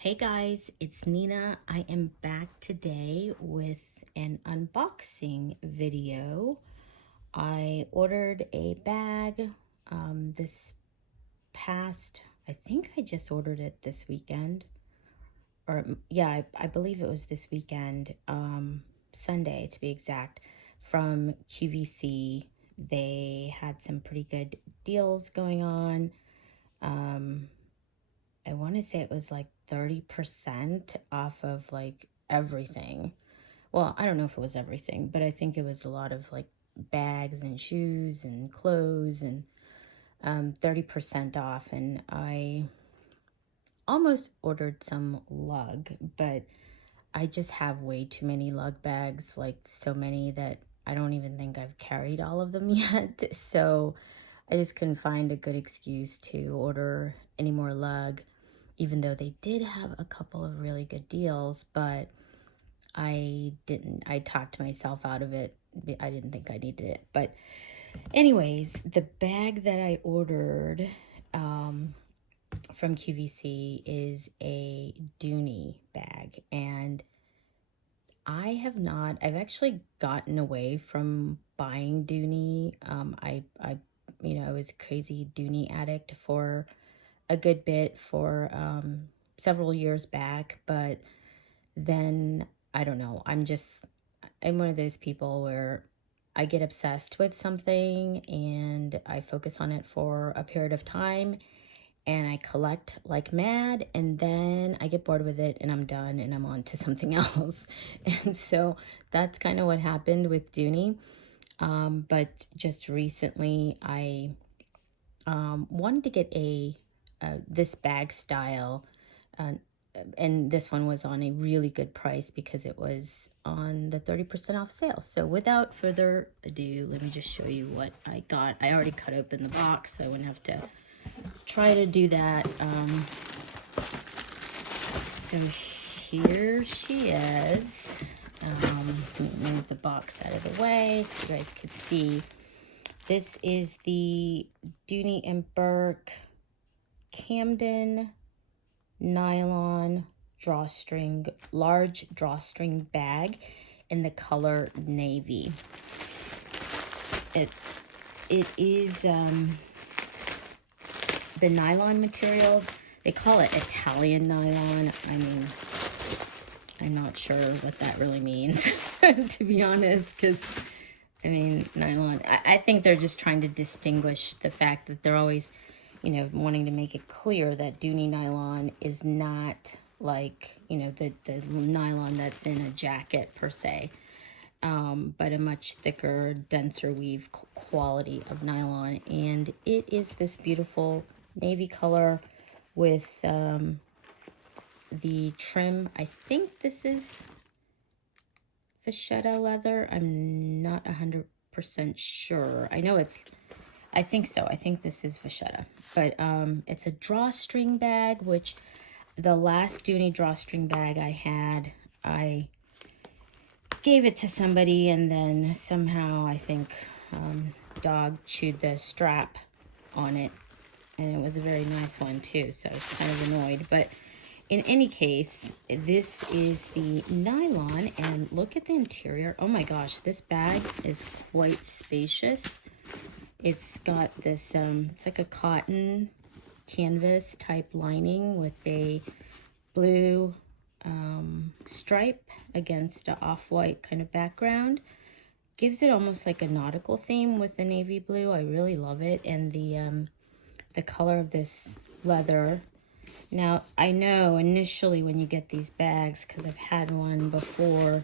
Hey guys, it's Nina. I am back today with an unboxing video. I ordered a bag this past, I think I just ordered it this weekend. Or yeah, I believe it was this weekend, Sunday to be exact, from QVC. They had some pretty good deals going on. I want to say it was like 30% off of like everything. Well, I don't know if it was everything, but I think it was a lot of like bags and shoes and clothes and 30% off. And I almost ordered some lug, but I just have way too many lug bags, like so many that I don't even think I've carried all of them yet. So I just couldn't find a good excuse to order any more lug, even though they did have a couple of really good deals, but I didn't. I talked myself out of it. I didn't think I needed it. But anyways, the bag that I ordered from QVC is a Dooney bag. And I've actually gotten away from buying Dooney. I was a crazy Dooney addict for a good bit for several years back, but then I don't know. I'm one of those people where I get obsessed with something and I focus on it for a period of time and I collect like mad, and then I get bored with it and I'm done and I'm on to something else. And so that's kind of what happened with Dooney. But just recently I wanted to get this bag style, uh, and this one was on a really good price because it was on the 30% off sale. So without further ado, let me just show you what I got. I already cut open the box, so I wouldn't have to try to do that. So here she is. Let me move the box out of the way so you guys could see. This is the Dooney Bourke Camden Nylon large drawstring bag in the color navy. It is the nylon material. They call it Italian nylon. I mean, I'm not sure what that really means, to be honest, because I mean, nylon, I think they're just trying to distinguish the fact that they're always, wanting to make it clear that Dooney nylon is not like, the nylon that's in a jacket per se, but a much thicker, denser weave quality of nylon. And it is this beautiful navy color with the trim. I think this is vachetta leather. I'm not 100% sure. I think so. I think this is vachetta. But it's a drawstring bag, which the last Dooney drawstring bag I had, I gave it to somebody and then somehow I think dog chewed the strap on it. And it was a very nice one too, so I was kind of annoyed. But in any case, this is the nylon, and look at the interior. Oh my gosh, this bag is quite spacious. It's got this, it's like a cotton canvas type lining with a blue stripe against an off-white kind of background. Gives it almost like a nautical theme with the navy blue. I really love it. And the color of this leather. Now, I know initially when you get these bags, because I've had one before,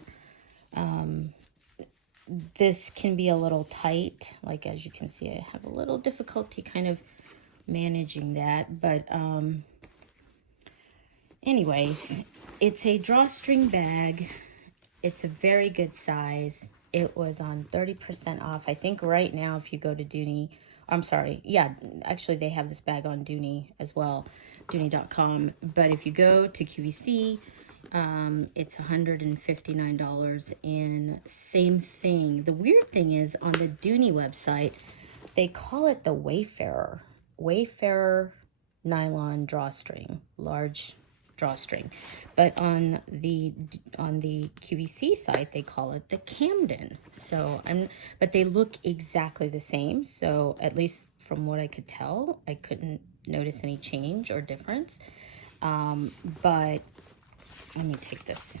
this can be a little tight. Like, as you can see, I have a little difficulty kind of managing that. But anyways, it's a drawstring bag. It's a very good size. It was on 30% off. I think right now if you go to Dooney, I'm sorry, yeah, actually they have this bag on Dooney as well, Dooney.com. But if you go to QVC, it's $159, and same thing. The weird thing is on the Dooney website, they call it the Wayfarer nylon drawstring, large drawstring. But on the QVC site, they call it the Camden. So but they look exactly the same. So at least from what I could tell, I couldn't notice any change or difference. But let me take this.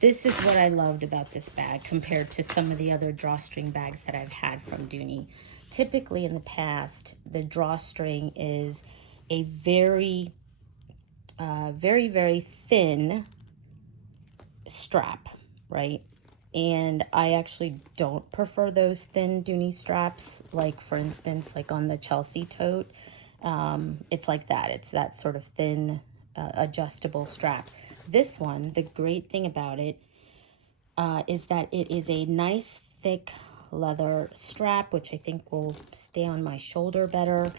This is what I loved about this bag compared to some of the other drawstring bags that I've had from Dooney. Typically in the past, the drawstring is a very, very thin strap, right? And I actually don't prefer those thin Dooney straps. Like for instance, like on the Chelsea tote, it's like that. It's that sort of thin, adjustable strap. This one, the great thing about it is that it is a nice thick leather strap, which I think will stay on my shoulder better.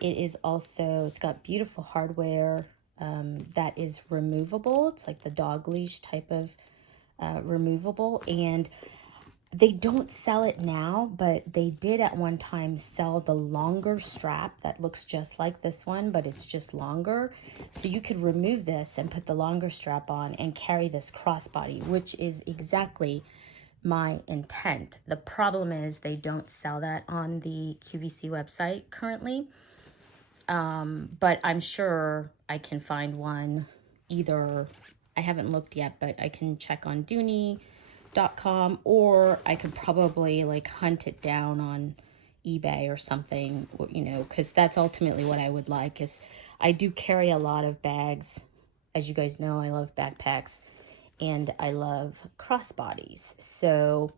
It is also, it's got beautiful hardware that is removable. It's like the dog leash type of removable, and they don't sell it now, but they did at one time sell the longer strap that looks just like this one, but it's just longer. So you could remove this and put the longer strap on and carry this crossbody, which is exactly my intent. The problem is they don't sell that on the QVC website currently. But I'm sure I can find one either, I haven't looked yet, but I can check on Dooney.com, or I could probably like hunt it down on eBay or something, you know, because that's ultimately what I would like. Is I do carry a lot of bags. As you guys know, I love backpacks and I love crossbodies. So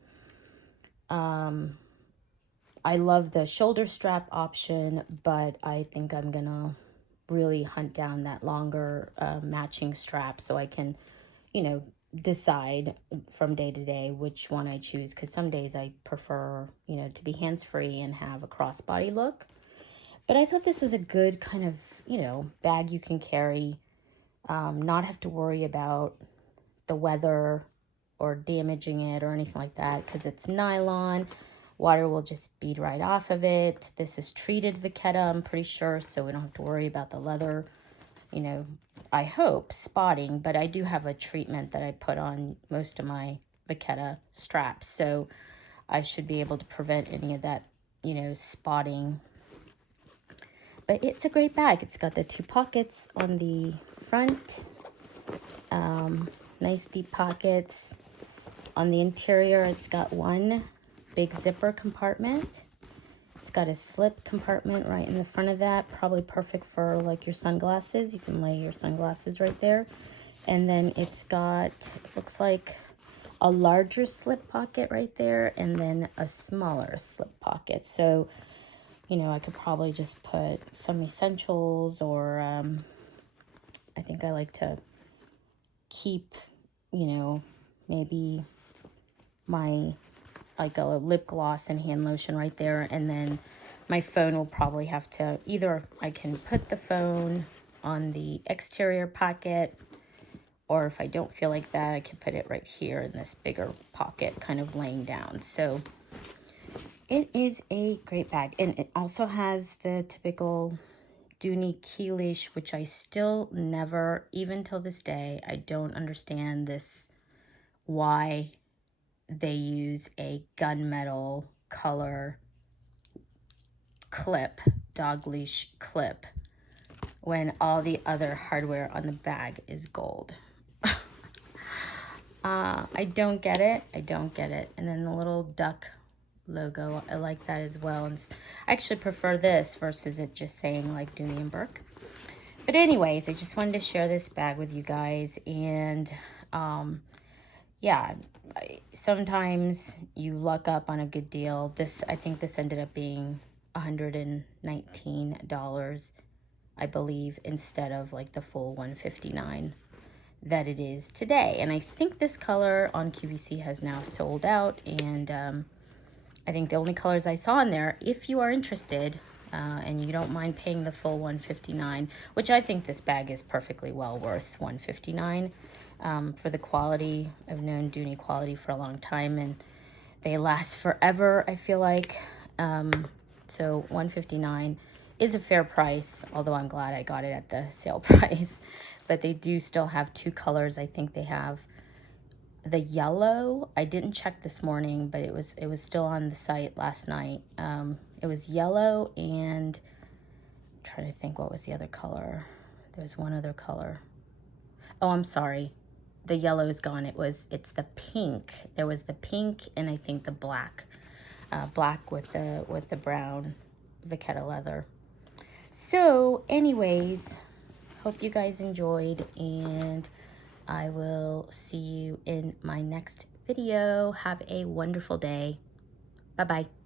I love the shoulder strap option, but I think I'm gonna really hunt down that longer matching strap so I can, you know, decide from day to day which one I choose, because some days I prefer, you know, to be hands-free and have a crossbody look. But I thought this was a good kind of, you know, bag you can carry, not have to worry about the weather or damaging it or anything like that, because it's nylon. Water will just bead right off of it. This is treated vachetta, I'm pretty sure, so we don't have to worry about the leather, you know, I hope, spotting. But I do have a treatment that I put on most of my vachetta straps, so I should be able to prevent any of that, you know, spotting. But it's a great bag. It's got the 2 pockets on the front, nice deep pockets. On the interior, it's got one big zipper compartment. It's got a slip compartment right in the front of that, probably perfect for like your sunglasses. You can lay your sunglasses right there. And then it's got, looks like a larger slip pocket right there, and then a smaller slip pocket. So, you know, I could probably just put some essentials, or I think I like to keep, you know, maybe my, like a lip gloss and hand lotion right there. And then my phone will probably have to, either I can put the phone on the exterior pocket, or if I don't feel like that, I can put it right here in this bigger pocket, kind of laying down. So it is a great bag. And it also has the typical Dooney key leash, which I still never, even till this day, I don't understand this, why they use a gunmetal color clip, dog leash clip, when all the other hardware on the bag is gold. I don't get it. I don't get it. And then the little duck logo, I like that as well. And I actually prefer this versus it just saying like Dooney Bourke. But anyways, I just wanted to share this bag with you guys. And yeah, sometimes you luck up on a good deal. This, I think this ended up being $119, I believe, instead of like the full $159 that it is today. And I think this color on QVC has now sold out, and I think the only colors I saw in there, if you are interested and you don't mind paying the full $159, which I think this bag is perfectly well worth $159 for the quality. I've known Dooney quality for a long time, and they last forever, I feel like. So $159 is a fair price, although I'm glad I got it at the sale price. But they do still have two colors. I think they have the yellow. I didn't check this morning, but it was still on the site last night. It was yellow, and I'm trying to think what was the other color. There's one other color. Oh, I'm sorry. The yellow is gone. It's the pink. There was the pink and I think the black. Black with the brown vachetta leather. So anyways, hope you guys enjoyed, and I will see you in my next video. Have a wonderful day. Bye-bye.